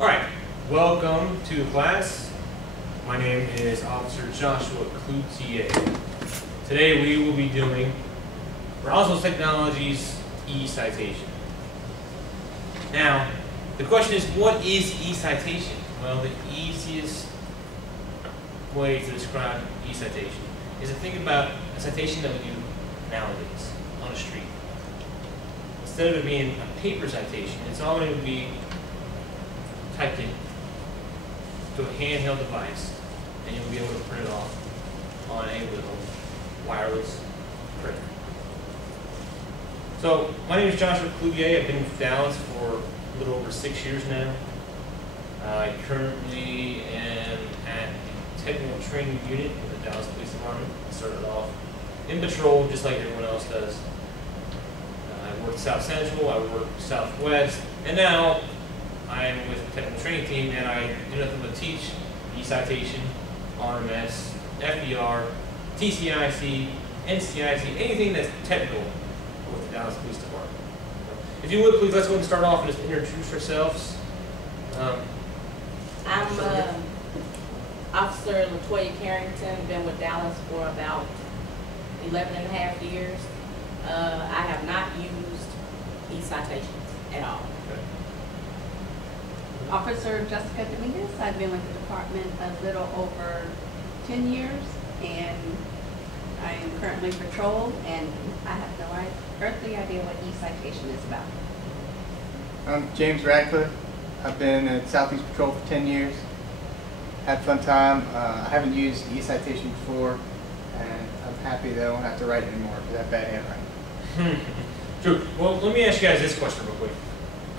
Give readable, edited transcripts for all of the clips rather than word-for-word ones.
All right, welcome to class. My name is Officer Joshua Cloutier. Today we will be doing Brazos Technologies e-citation. Now, the question is, what is e-citation? Well, the easiest way to describe e-citation is to think about a citation that we do nowadays on the street. Instead of it being a paper citation, it's all going to be typed in to a handheld device, and you'll be able to print it off on a little wireless printer. So, my name is Joshua Cloutier. I've been with Dallas for a little over 6 years now. I currently am at the Technical Training Unit of the Dallas Police Department. I started off in patrol just like everyone else does. I worked South Central, I worked Southwest, and now I'm with the Technical Training Team, and I do nothing but teach e-citation, RMS, FDR, TCIC, NCIC, anything that's technical with the Dallas Police Department. If you would, please, let's go ahead and start off and just introduce ourselves. I'm Officer LaToya Carrington, been with Dallas for about 11 and a half years. I have not used e-citations at all. Okay. Officer Jessica Dominguez. I've been with the department a little over 10 years, and I am currently patrol, and I have no earthly idea what e-citation is about. I'm James Radcliffe. I've been at Southeast Patrol for 10 years. Had a fun time. I haven't used e-citation before, and I'm happy that I don't have to write it anymore because I have bad handwriting. True. Well, let me ask you guys this question real quick.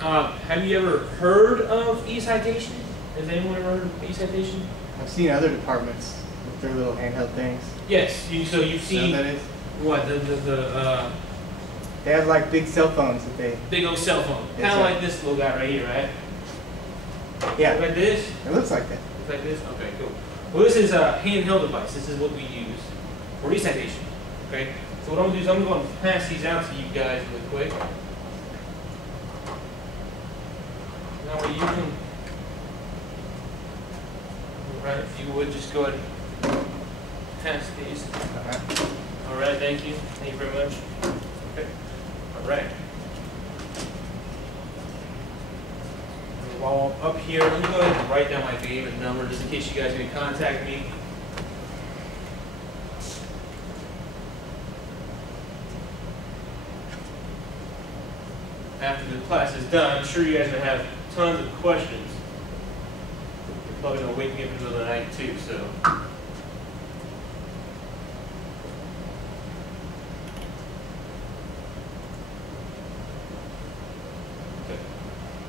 Have you ever heard of e-citation? Has anyone ever heard of e-citation? I've seen other departments with their little handheld things. Yes. So you've seen You know what that is? what They have like big cell phones that they. big old cell phone, Yes, kind of sir. like this little guy right here, right? Yeah, Like this. it looks like that. Looks like this. Okay, cool. Well, this is a handheld device. This is what we use for e-citation. Okay. So what I'm gonna do is I'm going to pass these out to you guys really quick. Now you can. All right, if you would just go ahead and pass these. All right, thank you. Thank you very much. Okay. All right. While I'm up here, let me go ahead and write down my name and number just in case you guys need to contact me. After the class is done, I'm sure you guys are going to have tons of questions. You're probably going to wake me up in the middle of the night too, so.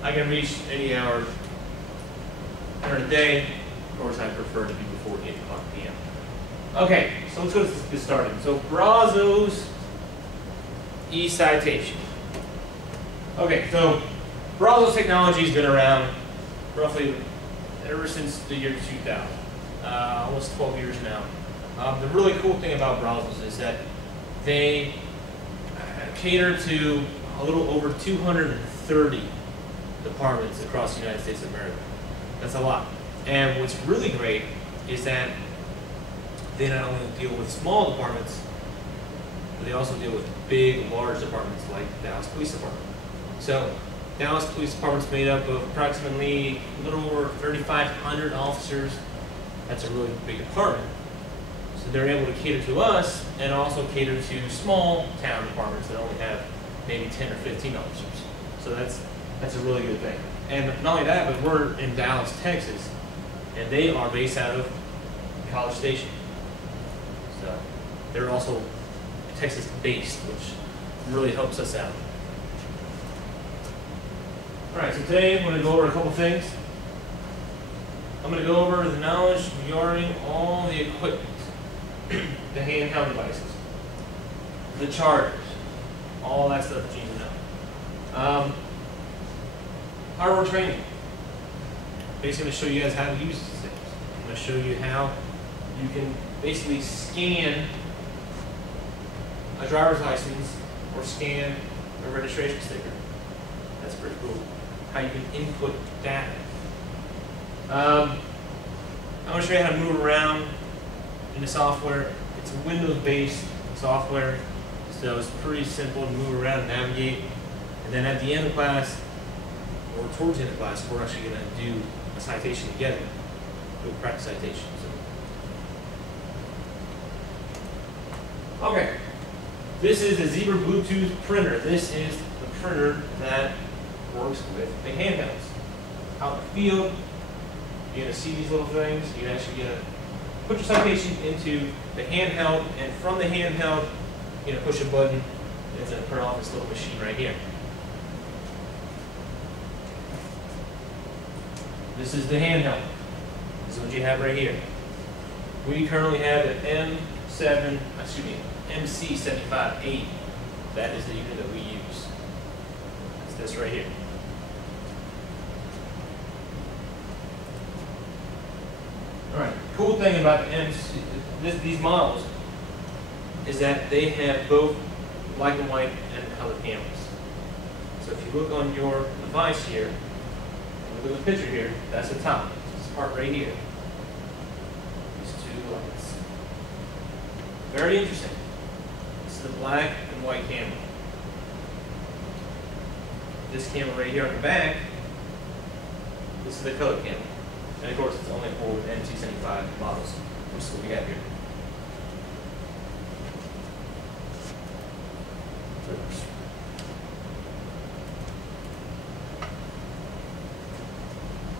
I can reach any hour during the day. Of course, I prefer to be before 8 o'clock p.m. Okay, so let's get started. So Brazos e-citation. Okay, so Brazos Technology has been around roughly ever since the year 2000, almost 12 years now. The really cool thing about Brazos is that they cater to a little over 230 departments across the United States of America. That's a lot. And what's really great is that they not only deal with small departments, but they also deal with big, large departments like the Dallas Police Department. So, Dallas Police Department's made up of approximately a little over 3,500 officers. That's a really big department. So they're able to cater to us and also cater to small town departments that only have maybe 10 or 15 officers. So that's a really good thing. And not only that, but we're in Dallas, Texas, and they are based out of College Station. So they're also Texas-based, which really helps us out. All right, so today I'm going to go over a couple things. I'm going to go over the knowledge regarding all the equipment, the handheld devices, the chargers, all that stuff that you need to know. Hardware training. Basically, I'm going to show you guys how to use these things. I'm going to show you how you can basically scan a driver's license or scan a registration sticker. That's pretty cool. How you can input data I'm going to show you how to move around in the software. It's a Windows-based software, so it's pretty simple to move around and navigate. And then at the end of class, or towards the end of class, we're actually going to do a citation together. Do a practice citation. Okay, this is a Zebra Bluetooth printer. This is the printer that works with the handhelds. Out in the field, you're going to see these little things. You're actually going to put your citation into the handheld, and from the handheld, you're going to push a button, and it's going to print off this little machine right here. This is the handheld. This is what you have right here. We currently have an MC758. That is the unit that we use. It's this right here. Alright, cool thing about these models is that they have both black and white and color cameras. So if you look on your device here, look at the picture here, that's the top. This part right here. These two lights. Very interesting. This is the black and white camera. This camera right here on the back, this is the color camera. And of course, it's only for MC75 models, which is what we have here.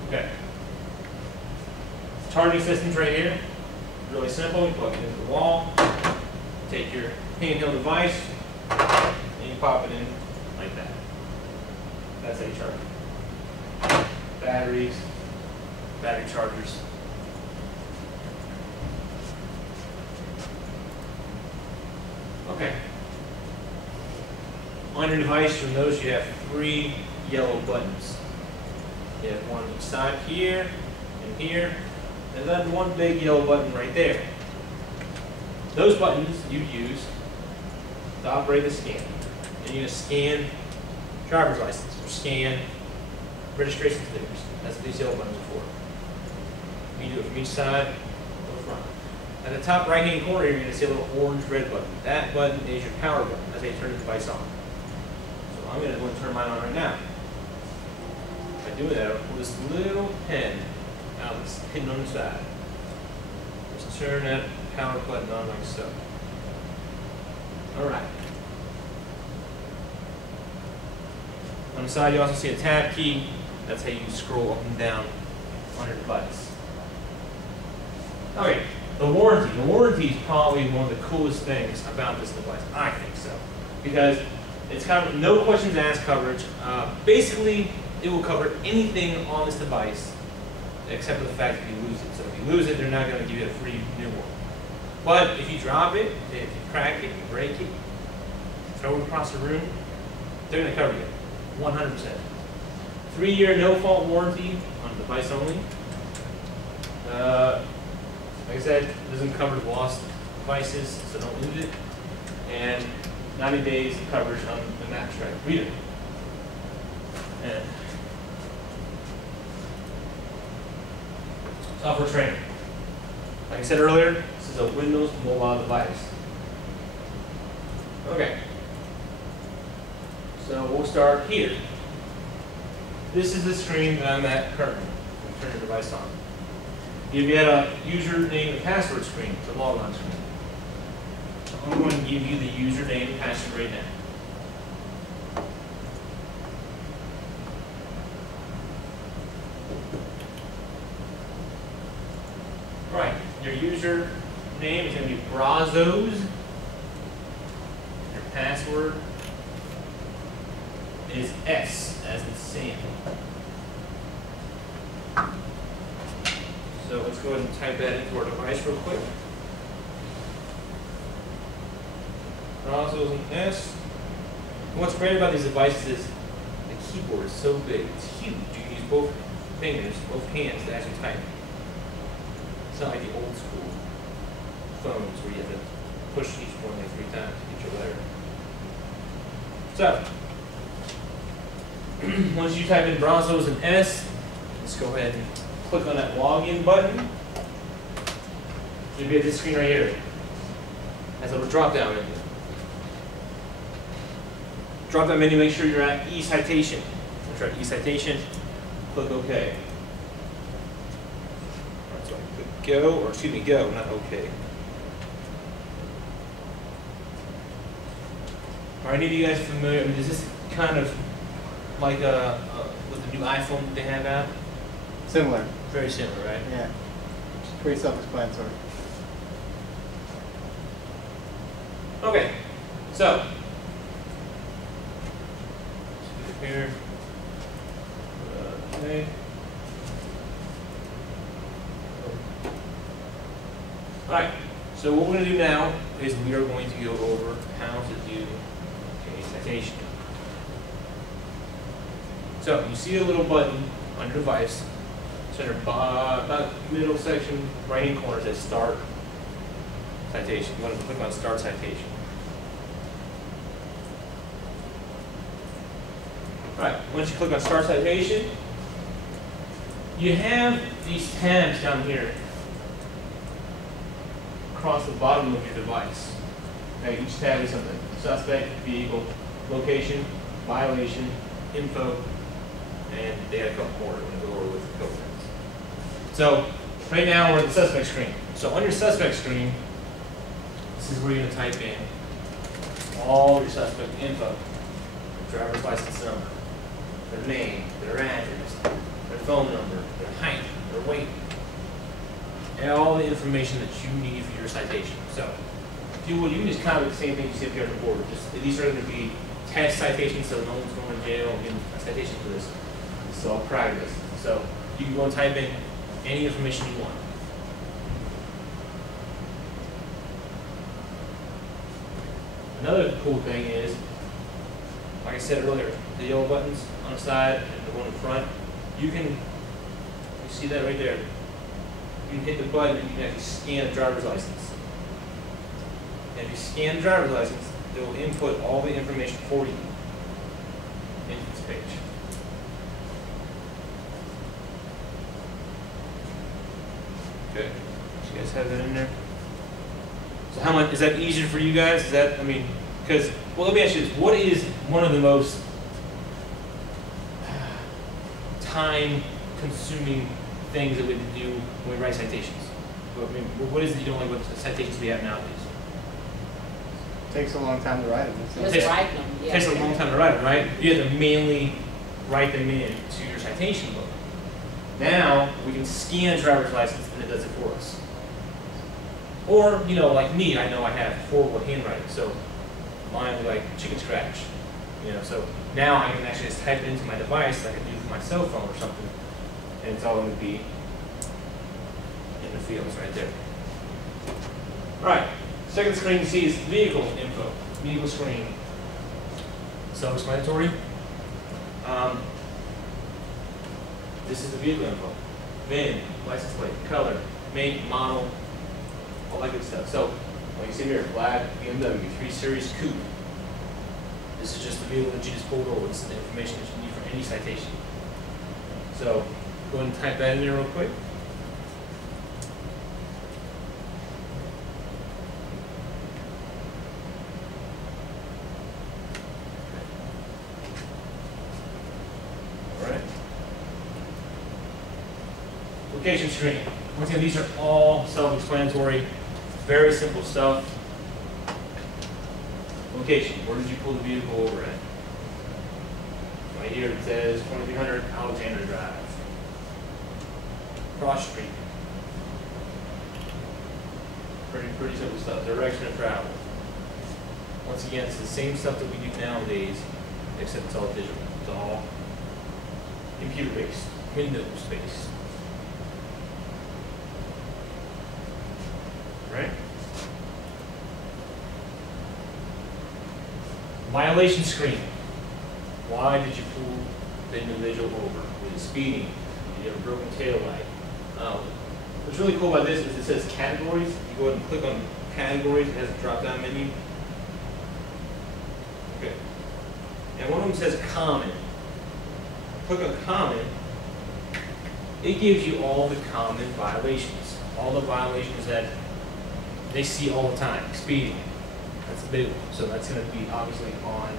Okay. Charging systems right here. Really simple. You plug it into the wall. Take your handheld device and you pop it in like that. That's how you charge it. Batteries, battery chargers. Okay. On your device, you'll notice you have 3 yellow buttons. You have one on each side here and here, and then one big yellow button right there. Those buttons you use to operate the scan. And you're going to scan driver's license or scan registration stickers. That's what these yellow buttons are for. You do it from each side or the front. At the top right hand corner, you're going to see a little orange red button. That button is your power button. That's how you turn the device on. So I'm going to go and turn mine on right now. By doing that, I'll pull this little pen out that's hidden on the side. Just turn that power button on like so. Alright. On the side, you also see a tab key. That's how you scroll up and down on your device. Okay, the warranty. The warranty is probably one of the coolest things about this device. I think so. Because it's kind of no questions asked coverage. Basically, it will cover anything on this device except for the fact that you lose it. So if you lose it, they're not going to give you a free new one. But if you drop it, if you crack it, you break it, throw it across the room, they're going to cover you 100%. 3-year no-fault warranty on the device only. Like I said, it doesn't cover lost devices, so don't lose it. And 90 days coverage on the MapStrike reader. And software training. Like I said earlier, this is a Windows mobile device. Okay. So we'll start here. This is the screen that I'm at currently. I'll turn your device on. You'll get a username and password screen, the log-on screen. So I'm going to give you the username and password right now. Right, your username is going to be Brazos. Your password is S, as in Sam. So let's go ahead and type that into our device real quick. Brazos and S. What's great about these devices is the keyboard is so big, it's huge. You can use both fingers, both hands to actually type. It's not like the old school phones where you have to push each one like 3 times to get your letter. So, once you type in Brazos and S, let's go ahead and click on that login button. You'll be at this screen right here. Has a little drop down menu. Drop down menu, make sure you're at eCitation. That's right, eCitation. Click OK. Alright, so I click go, or excuse me, go, not OK. Are any of you guys familiar? I mean, is this kind of like with the new iPhone that they have out? Similar. Very similar, right? Yeah. Pretty self-explanatory. Okay, so here. Okay. All right. So what we're going to do now is we are going to go over how to do a citation. So you see a little button on your device, center about middle section, right hand corner says Start Citation. You want to click on Start Citation. All right. Once you click on Start Citation, you have these tabs down here across the bottom of your device. Okay, each tab is something: suspect, vehicle, location, violation, info, and they had a couple more I'm going to go over with a couple minutes. So right now we're at the suspect screen. So on your suspect screen, this is where you're going to type in all your suspect info: their driver's license number, their name, their address, their phone number, their height, their weight, and all the information that you need for your citation. So, if you would, you can just copy the same thing you see up here on the board. Just these are going to be test citations, so no one's going to jail and getting a citation for this. This is all practice. So you can go and type in any information you want. Another cool thing is, like I said earlier, the yellow buttons on the side and the one in front, you see that right there. You can hit the button and you can actually scan a driver's license. And if you scan the driver's license, it will input all the information for you into this page. Okay, so you guys have that in there? So how much, is that easier for you guys? Is that, I mean, because, well, let me ask you this. What is one of the most time-consuming things that we do when we write citations? I mean, what is it you don't like about the citations we have nowadays? Takes a long time to write them. Just write them, It yeah. takes a long time to write them, right? You have to manually write them in to your citation book. Now, we can scan a driver's license and it does it for us. Or, you know, like me, I know I have horrible handwriting, so mine is like chicken scratch. You know, so now I can actually just type it into my device like I do with my cell phone or something, and it's all going to be in the fields right there. All right, second screen you see is vehicle info, vehicle screen. Self-explanatory. This is the vehicle info: VIN, license plate, color, make, model, all that good stuff. So, like you see here, black BMW 3 Series Coupe. This is just the vehicle that you just pulled over. This is the information that you need for any citation. So, go ahead and type that in there real quick. All right. Location screen. Once again, these are all self-explanatory, very simple stuff. Location, where did you pull the vehicle over at? Right here it says 2300 Alexander Drive. Cross Street. Pretty simple stuff. Direction of travel. Once again, it's the same stuff that we do nowadays, except it's all digital. It's all computer-based, Windows-based. Right? Violation screen. Why did you pull the individual over? Was it speeding? Did you have a broken tail light? What's really cool about this is it says categories. You go ahead and click on categories. It has a drop-down menu. Okay. And one of them says common. Click on common, it gives you all the common violations, all the violations that they see all the time. Speeding, that's a big one. So that's going to be obviously on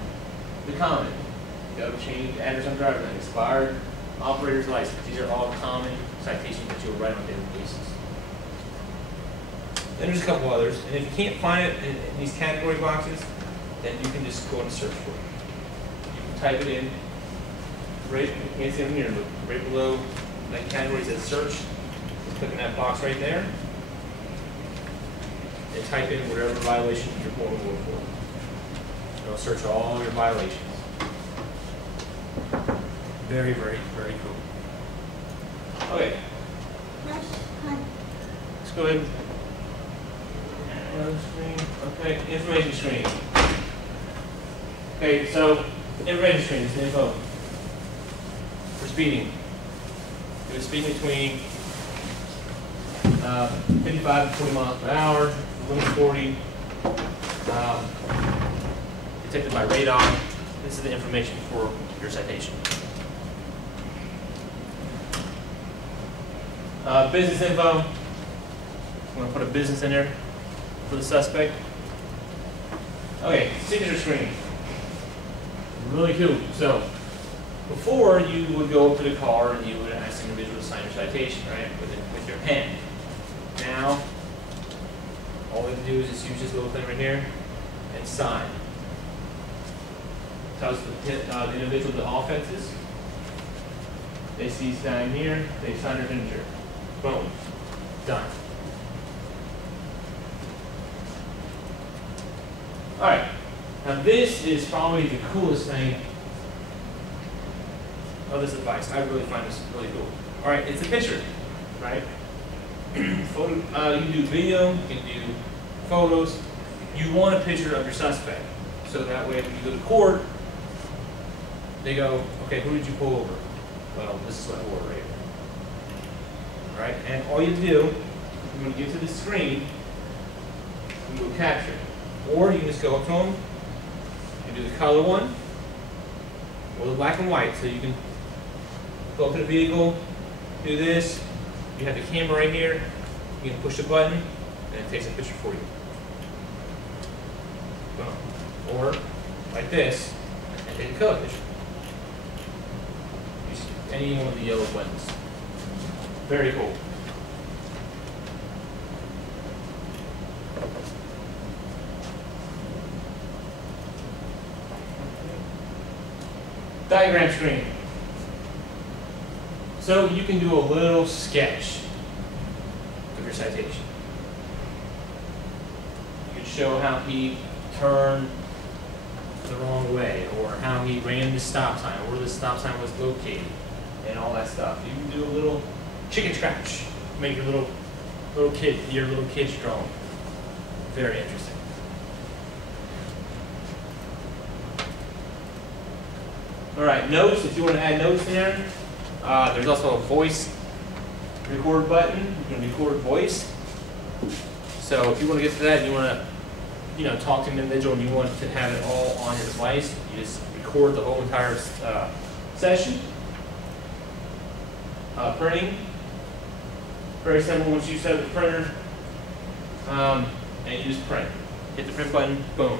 the common. Go change address on driver's license, expired operator's license. These are all common citations that you'll write on a daily basis. Then there's a couple others, and if you can't find it in these category boxes, then you can just go and search for it. You can type it in right, you can't see it here, but right below that category it says search. Just click in that box right there, and type in whatever violation you're going to look for. It'll search all your violations. Very, very, very cool. Okay. Let's go ahead. Screen. Okay, information screen. Okay, so information screen is info for speeding. It was speeding between 55 and 40 miles per hour, limit 40. Detected by radar. This is the information for your citation. Business info. I'm going to put a business in there for the suspect. Okay, signature screen. Really cool. So, before you would go up to the car and you would ask the individual to sign your citation, right, with your pen. Now, all they have to do is just use this little thing right here and sign. Tells the individual the offenses. They see sign here, they sign their signature. Boom. Done. Alright. Now this is probably the coolest thing of this device. I really find this really cool. Alright, it's a picture, right? Photo, you can do video, you can do photos. You want a picture of your suspect. So that way when you go to court, they go, okay, who did you pull over? Well, this is what I wore right here. Right? And all you have to do, when you get to the screen, you will capture it. Or you can just go up to them, you do the color one, or the black and white. So you can go up to the vehicle, do this, you have the camera right here, you can push the button, and it takes a picture for you. Boom. Or, like this, and take a color picture. Any one of the yellow buttons. Very cool. Diagram screen. So you can do a little sketch of your citation. You can show how he turned the wrong way, or how he ran the stop sign, or where the stop sign was located, and all that stuff. You can do a little chicken scratch, make your little kid's drawing. Very interesting. All right, notes. If you want to add notes in there, there's also a voice record button. You can record voice. So if you want to get to that, and you want to, talk to an individual, and you want to have it all on your device, you just record the whole entire session. Printing, very simple. Once you set up the printer, and you just print. Hit the print button, boom.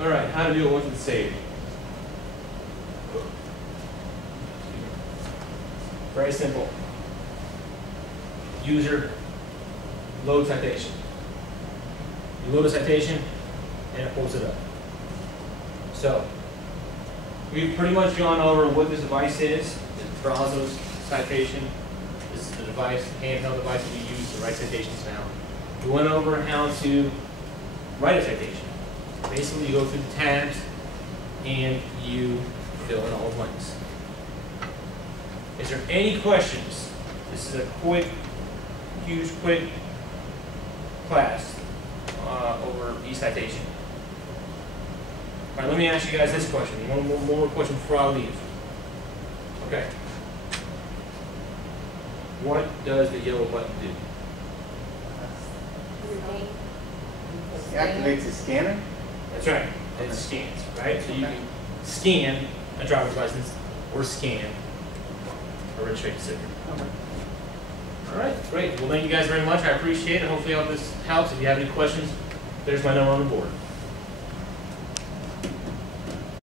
All right, how to do it once it's saved. Very simple. User, load citation. You load a citation, and it pulls it up. So, we've pretty much gone over what this device is. It's Brazos citation. This is the device, handheld device that we use to write citations now. We went over how to write a citation. Basically, you go through the tabs and you fill in all the blanks. Is there any questions? This is a quick, quick class over e-citation. All right, let me ask you guys this question. One more question before I leave. Okay. What does the yellow button do? It activates the scanner. That's right. It scans, right? So you can scan a driver's license or scan a registration sticker. All right, great. Well, thank you guys very much. I appreciate it. Hopefully all this helps. If you have any questions, there's my number on the board.